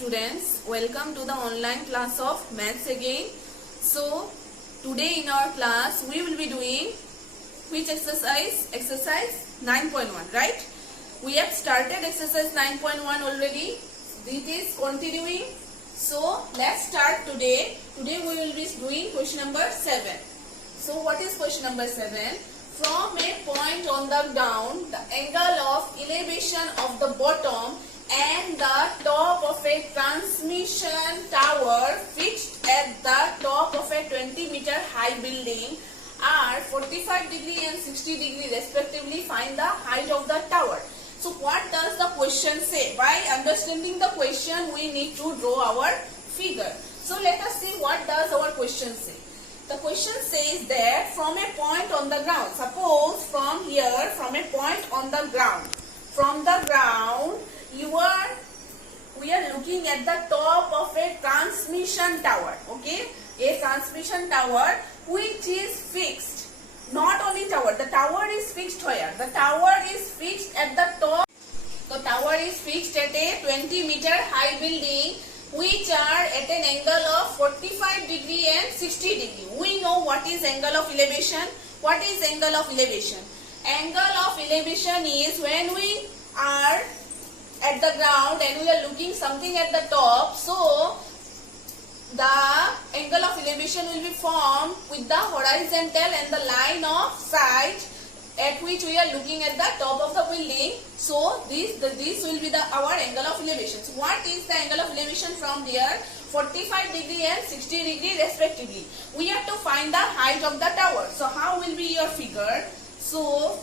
students, welcome to the online class of maths again. So today in our class we will be doing which exercise? Exercise 9.1, right? We have started exercise 9.1 already. This is continuing. So let's start today. Today we will be doing question number 7. So what is question number 7? From a point on the ground, the angle of elevation of the bottom and the top of a transmission tower fixed at the top of a 20-meter high building are 45 degree and 60 degree respectively. Find the height of the tower. So what does the question say? By understanding the question, we need to draw our figure. So let us see what does our question say. The question says that from a point on the ground, suppose from here, from a point on the ground, from the ground, we are looking at the top of a transmission tower, okay? A transmission tower which is fixed. Not only tower, the tower is fixed where? The tower is fixed at the top. The tower is fixed at a 20-meter high building which are at an angle of 45 degree and 60 degree. We know what is angle of elevation. What is angle of elevation? Angle of elevation is when we are at the ground and we are looking something at the top. So the angle of elevation will be formed with the horizontal and the line of sight at which we are looking at the top of the building. So this will be our angle of elevation. So what is the angle of elevation from there? 45 degree and 60 degree respectively. We have to find the height of the tower. So how will be your figure? So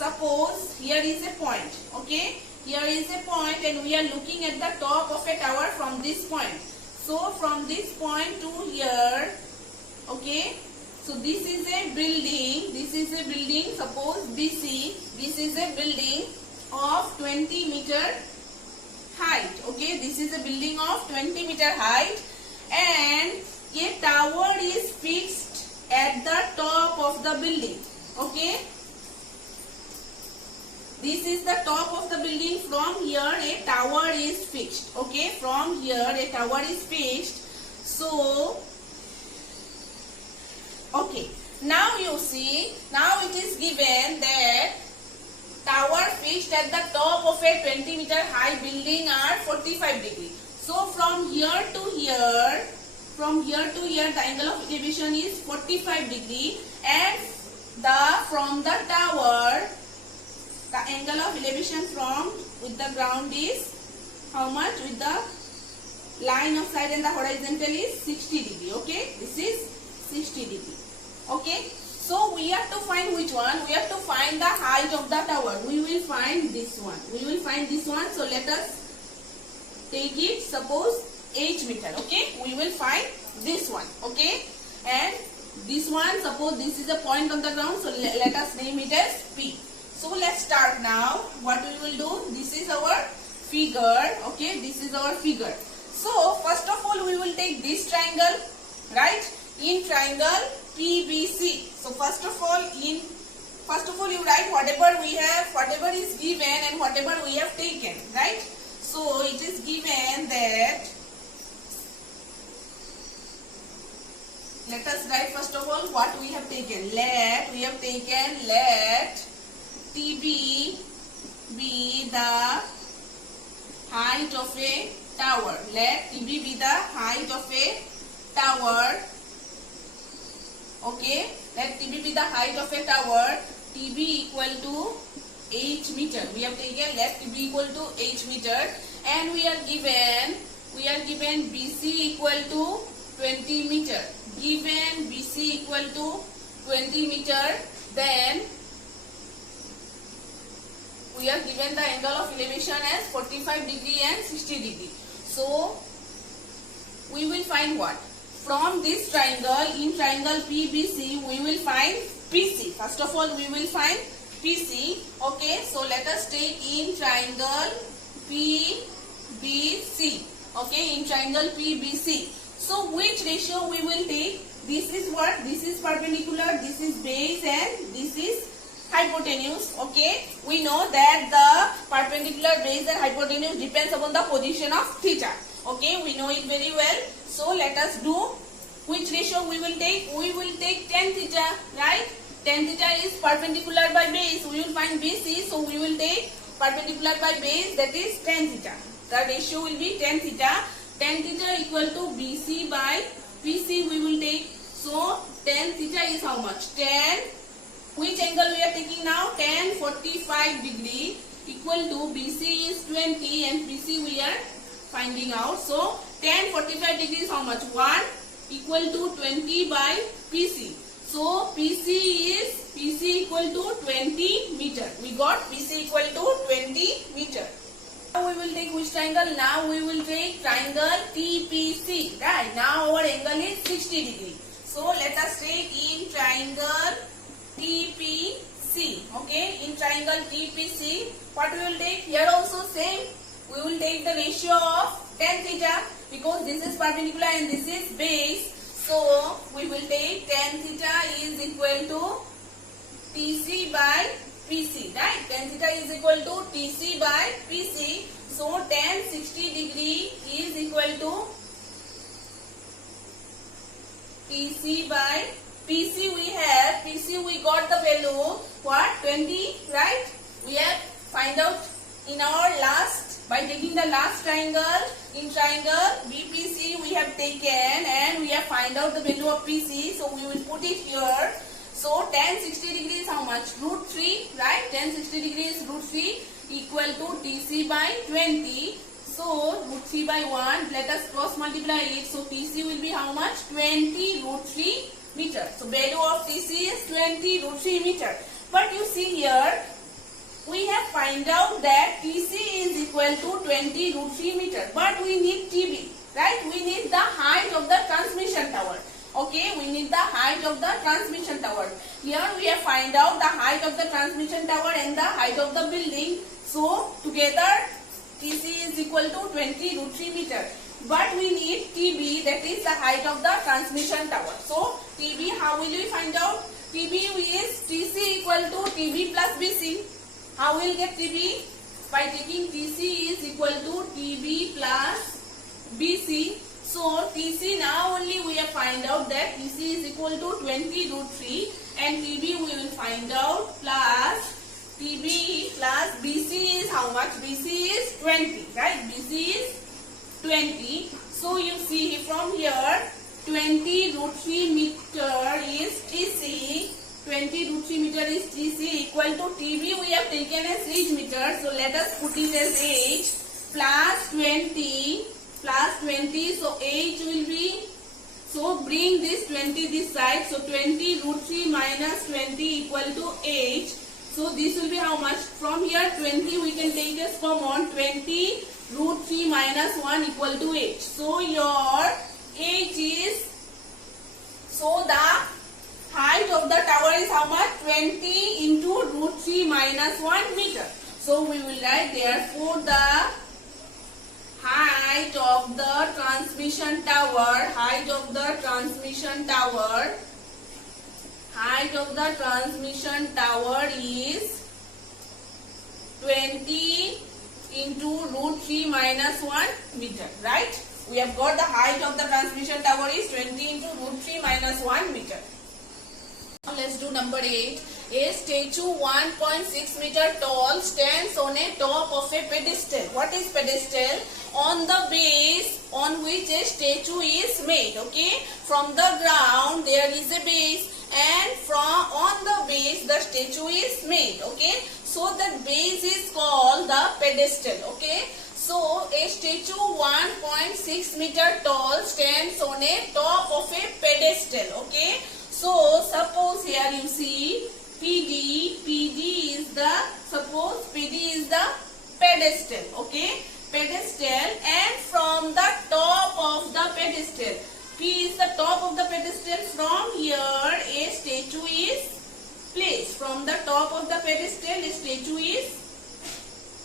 suppose here is a point, okay? Here is a point and we are looking at the top of a tower from this point. So from this point to here, okay? So this is a building, suppose BC, this is a building of 20-meter height, okay? This is a building of 20-meter height and a tower is fixed at the top of the building, okay? This is the top of the building. From here a tower is fixed, okay? From here a tower is fixed. So okay, now you see, now it is given that tower fixed at the top of a 20-meter high building are 45 degree. So from here to here, the angle of elevation is 45 degree and from the tower, the angle of elevation from with the ground is how much? With the line of sight and the horizontal is 60 degree, okay? This is 60 degree. Okay, so we have to find which one? We have to find the height of the tower. We will find this one. So let us take it, suppose 8 meter. Okay, we will find this one. Okay, and this one, suppose this is a point on the ground. So let us name it as P. So let's start now. What we will do? This is our figure. Okay, this is our figure. So first of all, we will take this triangle, right? In triangle PBC. So first of all you write whatever we have, whatever is given and whatever we have taken, right? So it is given that, let us write first of all what we have taken. Let TB be the height of a tower. Let TB be the height of a tower. Okay, let TB be the height of a tower. TB equal to 8 meter. We have taken let TB equal to 8 meter and we are given BC equal to 20 meter. Given BC equal to 20 meter, then we are given the angle of elevation as 45 degree and 60 degree. So we will find what? From this triangle, in triangle PBC, we will find PC. First of all, we will find PC. Okay, so let us take in triangle PBC. Okay, in triangle PBC. So which ratio we will take? This is what? This is perpendicular, this is base and this is hypotenuse. Okay, we know that the perpendicular base and hypotenuse depends upon the position of theta. Okay, we know it very well. So let us do which ratio we will take. We will take tan theta, right? Tan theta is perpendicular by base. We will find BC, so we will take perpendicular by base, that is tan theta. The ratio will be tan theta. Tan theta equal to BC by PC we will take. So tan theta is how much? Tan, which angle we are taking now? Tan 45 degree equal to BC is 20 and PC we are finding out. So tan 45 degree is how much? 1 equal to 20 by PC. So PC equal to 20 meter. We got PC equal to 20 meter. Now we will take which triangle? Now we will take triangle TPC. Right. Now our angle is 60 degree. So let us take in triangle TPC. Okay. In triangle TPC, what we will take? Here also same. We will take the ratio of tan theta because this is perpendicular and this is base. So we will take tan theta is equal to TC by PC, right? Tan theta is equal to TC by PC. So tan 60 degree is equal to TC by PC. We got the value what? 20, right? We have find out in our last, by taking the last triangle, in triangle BPC we have taken and we have find out the value of PC. So we will put it here. So tan 60 degree is how much? Root 3, right? Tan 60 degree is root 3 equal to TC by 20. So root 3 by 1, let us cross multiply it. So TC will be how much? 20 root 3 meter. So value of TC is 20 root 3 meter. But you see here, we have find out that TC is equal to 20 root 3 meter. But we need TB, right? We need the height of the transmission tower. Okay, we need the height of the transmission tower. Here we have find out the height of the transmission tower and the height of the building. So together TC is equal to 20 root 3 meter. But we need TB, that is the height of the transmission tower. So TB, how will we find out? TB is TC equal to TB plus BC. How will we get TB? By taking TC is equal to TB plus BC. So TC now only we have find out that TC is equal to 20 root 3 and TB we will find out plus TB plus BC is how much? BC is 20, right? BC is 20. So you see from here 20 root 3 meter is TC. 20 root 3 meter is TC equal to TB we have taken as H meter. So let us put it as H plus 20 plus 20. So H will be, so bring this 20 this side. So 20 root 3 minus 20 equal to H. So this will be how much? From here 20 we can take as common. 20 root 3 minus 1 equal to H. So your H is, so the height of the tower is how much? 20 into root 3 minus 1 meter. So we will write therefore the height of the transmission tower, height of the transmission tower is 20 into root 3 minus 1 meter, right? We have got the height of the transmission tower is 20 into root 3 minus 1 meter. Now let's do number 8. A statue 1.6 meter tall stands on a top of a pedestal. What is pedestal? On the base on which a statue is made. Okay, from the ground there is a base and from on the base the statue is made. Okay, so the base is called the pedestal. Okay, so a statue 1.6 meter tall stands on a top of a pedestal. Okay, so suppose here you see PD is the, suppose PD is the pedestal. Okay, pedestal, and from the top of the pedestal, P is the top of the pedestal, from here a statue is placed. From the top of the pedestal a statue is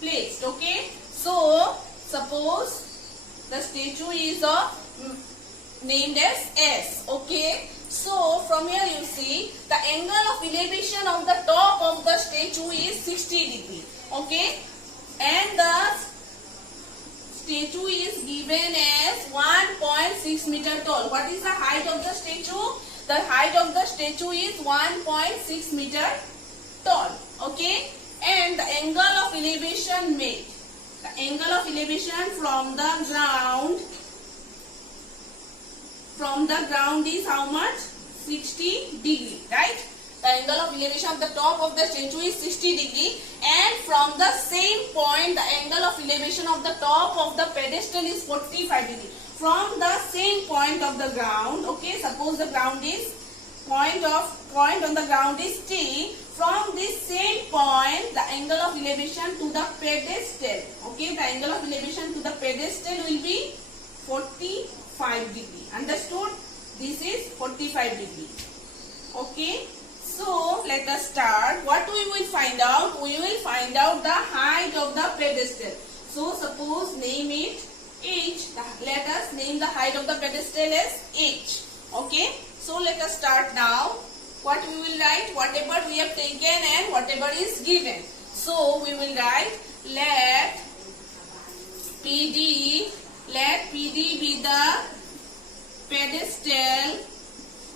placed. Okay, so suppose the statue is of named as S. Okay, So from here you see the angle of elevation of the top of the statue is 60 degree. Okay, and the statue is given as 1.6 meter tall. What is the height of the statue? The height of the statue is 1.6 meter tall. Okay, and the angle of elevation made. The angle of elevation from the ground is how much? 60 degree, right? The angle of elevation of the top of the statue is 60 degree, and from the same point the angle of elevation of the top of the pedestal is 45 degree. From the same point of the ground, okay, suppose the ground is point on the ground is T. From this same point the angle of elevation to the pedestal, okay, the angle of elevation to the pedestal will be 45 degree. Understood? This is 45 degree. Okay, so let us start. What we will find out? We will find out the height of the pedestal. So suppose name it H. Let us name the height of the pedestal as H. Okay, so let us start now. What we will write? Whatever we have taken and whatever is given. So we will write let PD be the pedestal.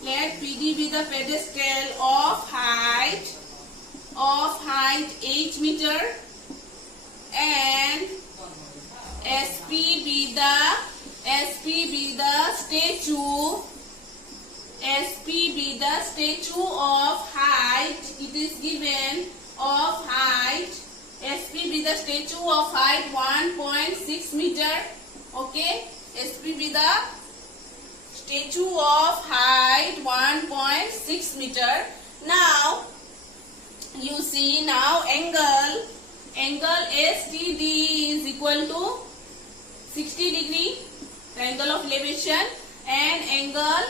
Let PD be the pedestal of height H meter, and SP be the statue. SP be the statue of height. It is given of height. SP be the statue of height 1.6 meter. Okay, SP be the statue of height 1.6 meter. Now you see, now angle STD is equal to 60 degree, the angle of elevation, and angle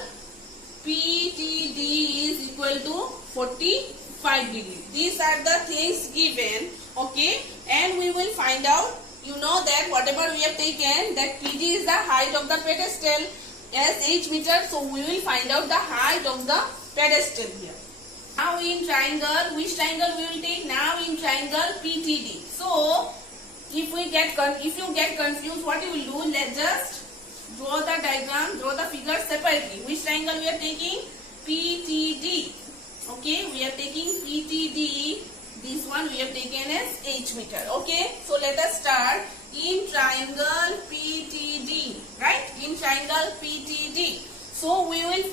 PTD is equal to 45 degree. These are the things given. Okay, and we will find out. You know that whatever we have taken, that PD is the height of the pedestal as H meter. So we will find out the height of the pedestal here. Now in triangle, which triangle we will take? Now in triangle PTD. So if you get confused, what you will do? Let's just draw the diagram, draw the figure separately. Which triangle we are taking? PTD. Okay, we are taking PTD. This one we have taken as H meter. Okay, so let us start in triangle PTD. Right, in triangle PTD. So we will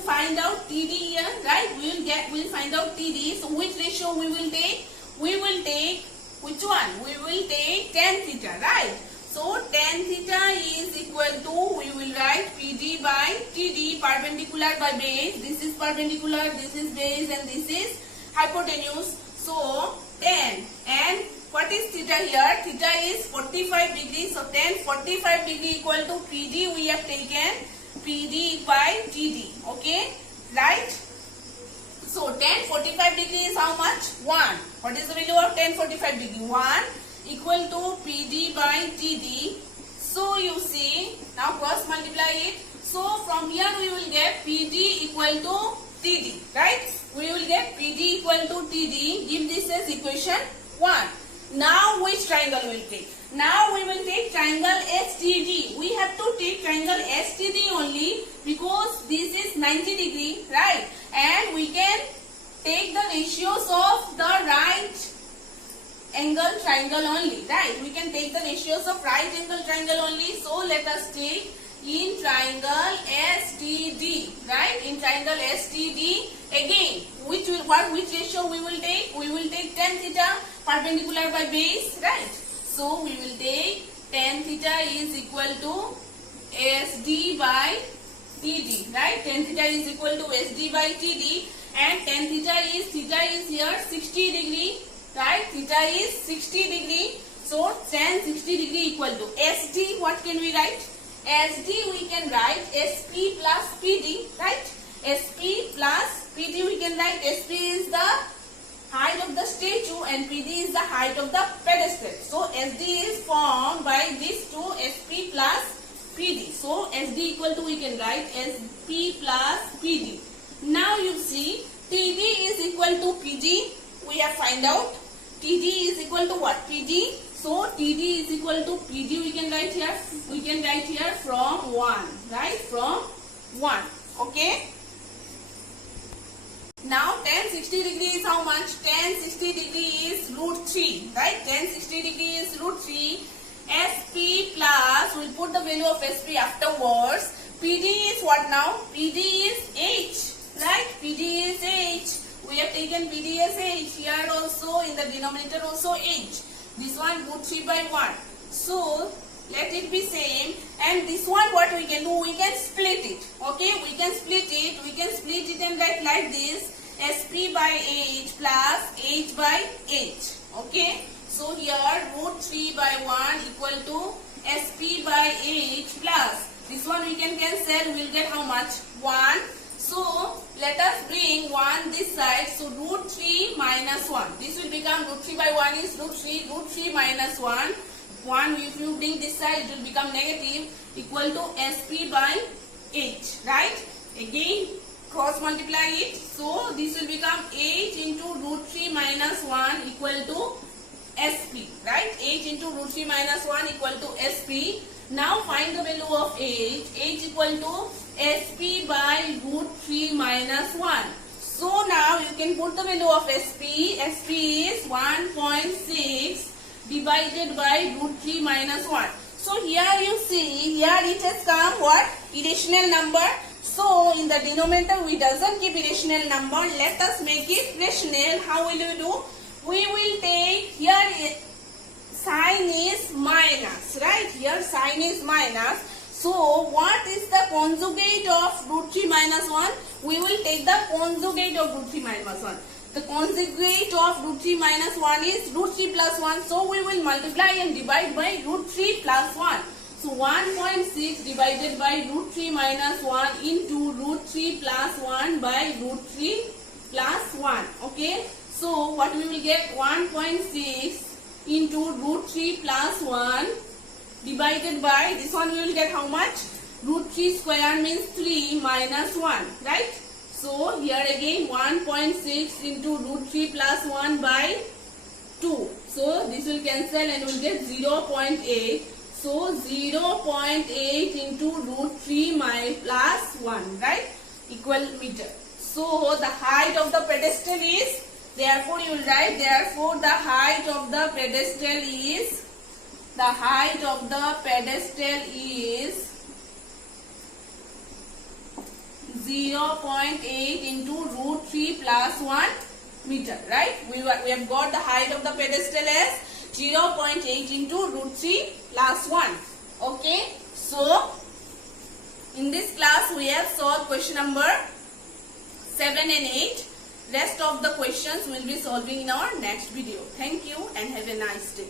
find out TD here. Right, we will find out TD. So which ratio we will take? We will take which one? We will take tan theta. Right. So tan theta is equal to, we will write PD by TD, perpendicular by base. This is perpendicular, this is base, and this is hypotenuse. So tan, and what is theta here? Theta is 45 degree. So tan 45 degree equal to PD. We have taken PD by TD. Okay, right? So tan 45 degree is how much? 1. What is the value of tan 45 degree? 1 equal to PD by TD. So you see, now cross multiply it. So from here we will get PD equal to TD, right? We will get PD equal to TD. Give this as equation 1. Now which triangle we will take? Now we will take triangle STD. We have to take triangle STD only because this is 90 degree, right? And we can take the ratios of the right angle triangle only, right? We can take the ratios of right angle triangle only. So let us take in triangle STD, right? In triangle STD, again, which ratio we will take? We will take tan theta perpendicular by base, right? So we will take tan theta is equal to SD by TD, right? Tan theta is equal to SD by TD, and tan theta is here 60 degree, right? Theta is 60 degree. So tan 60 degree equal to SD. What can we write? SD we can write SP plus PD, right? SP plus PD we can write. SP is the height of the statue and PD is the height of the pedestal. So SD is formed by these two, SP plus PD. So SD equal to, we can write SP plus PD. Now you see TD is equal to PG. We have find out TD is equal to what? PG. So TD is equal to PG. We can write here. We can write here from 1. Right? From 1. Okay. Now tan 60 degree is how much? Tan 60 degree is root 3. Right? Tan 60 degree is root 3. SP plus, we'll put the value of SP afterwards. PD is what now? PD is H. Right? PD is H. We have taken PD as H. Here also in the denominator also H. This one root 3 by 1. So let it be same. And this one what we can do? We can split it. Okay? We can split it. We can split it and write like this. SP by H plus H by H. Okay? So here root 3 by 1 equal to SP by H plus. This one we can cancel. We will get how much? 1. So let us bring 1 this side. So root 3 minus 1. This will become root 3 by 1 is root 3. Root 3 minus 1. 1 if you bring this side it will become negative equal to SP by H. Right? Again cross multiply it. So this will become H into root 3 minus 1 equal to SP. Right? H into root 3 minus 1 equal to SP. Now find the value of H. H equal to SP by root 3 minus 1. So now you can put the value of SP. SP is 1.6 divided by root 3 minus 1. So here you see, here it has come what? Irrational number. So in the denominator we doesn't keep irrational number. Let us make it rational. How will you do? We will take here sign is minus, right? Here sign is minus. So what is the conjugate of root 3 minus 1? We will take the conjugate of root 3 minus 1. The conjugate of root 3 minus 1 is root 3 plus 1. So we will multiply and divide by root 3 plus 1. So 1.6 divided by root 3 minus 1 into root 3 plus 1 by root 3 plus 1. Okay. So what we will get? 1.6 into root 3 plus 1 divided by this one we will get how much? Root 3 square means 3 minus 1. Right? So here again 1.6 into root 3 plus 1 by 2. So this will cancel and we will get 0.8. So 0.8 into root 3 plus 1. Right? Equal meter. So the height of the pedestal is, therefore you will write, therefore the height of the pedestal is, the height of the pedestal is 0.8 into root 3 plus 1 meter. Right? We have got the height of the pedestal as 0.8 into root 3 plus 1. Okay. So in this class we have solved question number 7 and 8. Rest of the questions we will be solving in our next video. Thank you and have a nice day.